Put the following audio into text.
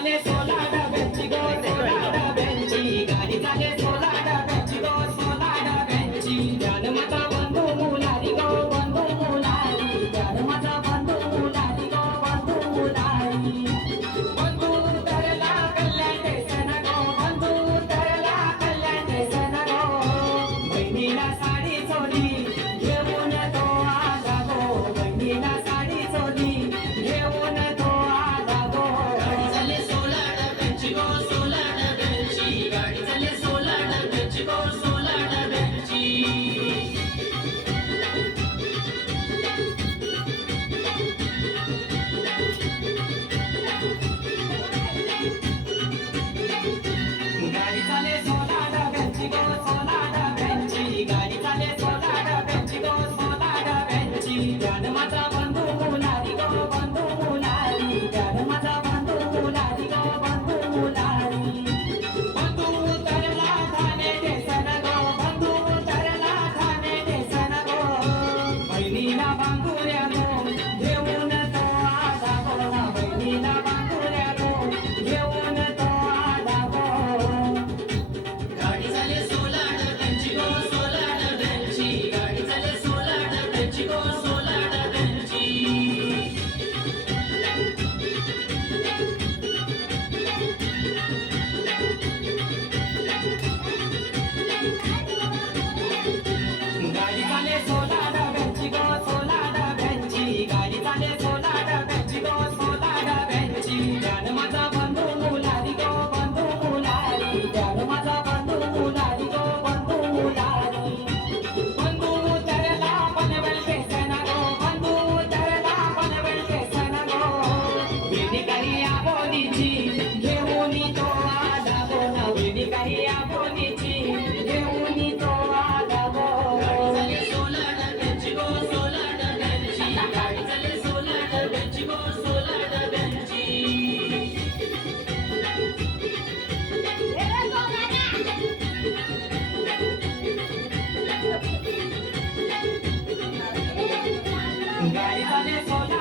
चाले 16 डब्यांची गो 16 डब्यांची गाडी चाले 16 डब्यांची गो 16 डब्यांची जान माझा बंधू मुलारी गो बंधू मुलारी जान माझा बंधू मुलारी गो बंधू मुलारी बंधू तरला कल्याण देसन गो बंधू तरला कल्याण देसन गो बहिणीला साडी चोली घेऊन तो आला गो बहिणीला साडी चोली घेऊन तो आला गो गाडी चालले 16 डब्यांची गो 16 डब्यांची गाडी चालले 16 डब्यांची गो 16 डब्यांची गाडी चाले 16 डब्यांची गो 16 डब्यांची गाडी चाले 16 डब्यांची गो 16 डब्यांची जान माझा बंधू मुलारी गो बंधू मुलारी जान माझा बंधू मुलारी गो बंधू मुलारी बंधू तरला ठाणे देसन गो बंधू तरला ठाणे देसन गो बहिणीला बांधुऱ्या गो घेऊन तो आला गो ना बहिणीला बांधुऱ्या गो घेऊन तो आला गो गाडी चालले 16 डब्यांची गो 16 डब्यांची गाडी चालले 16 डब्यांची गो 16 डब्यांची गाडी चाले 16 डब्यांची गो 16 डब्यांची गाडी चाले 16 डब्यांची गो 16 डब्यांची जान माझा बंधू मुलारी गो बंधू मुलारी जान माझा बंधू मुलारी गो बंधू मुलारी बंधू तरला बनवेल केसन गो बंधू तरला बनवेल केसन गो विनी काही आबोलीची घेऊन तो आला गो ना विनी काही आबोलीची घेऊन तो आला गो गाडी चालले 16 डब्यांची गो 16 डब्यांची गाडी चालले 16 डब्यांची गो 16 डब्यांची गाडी चाले 16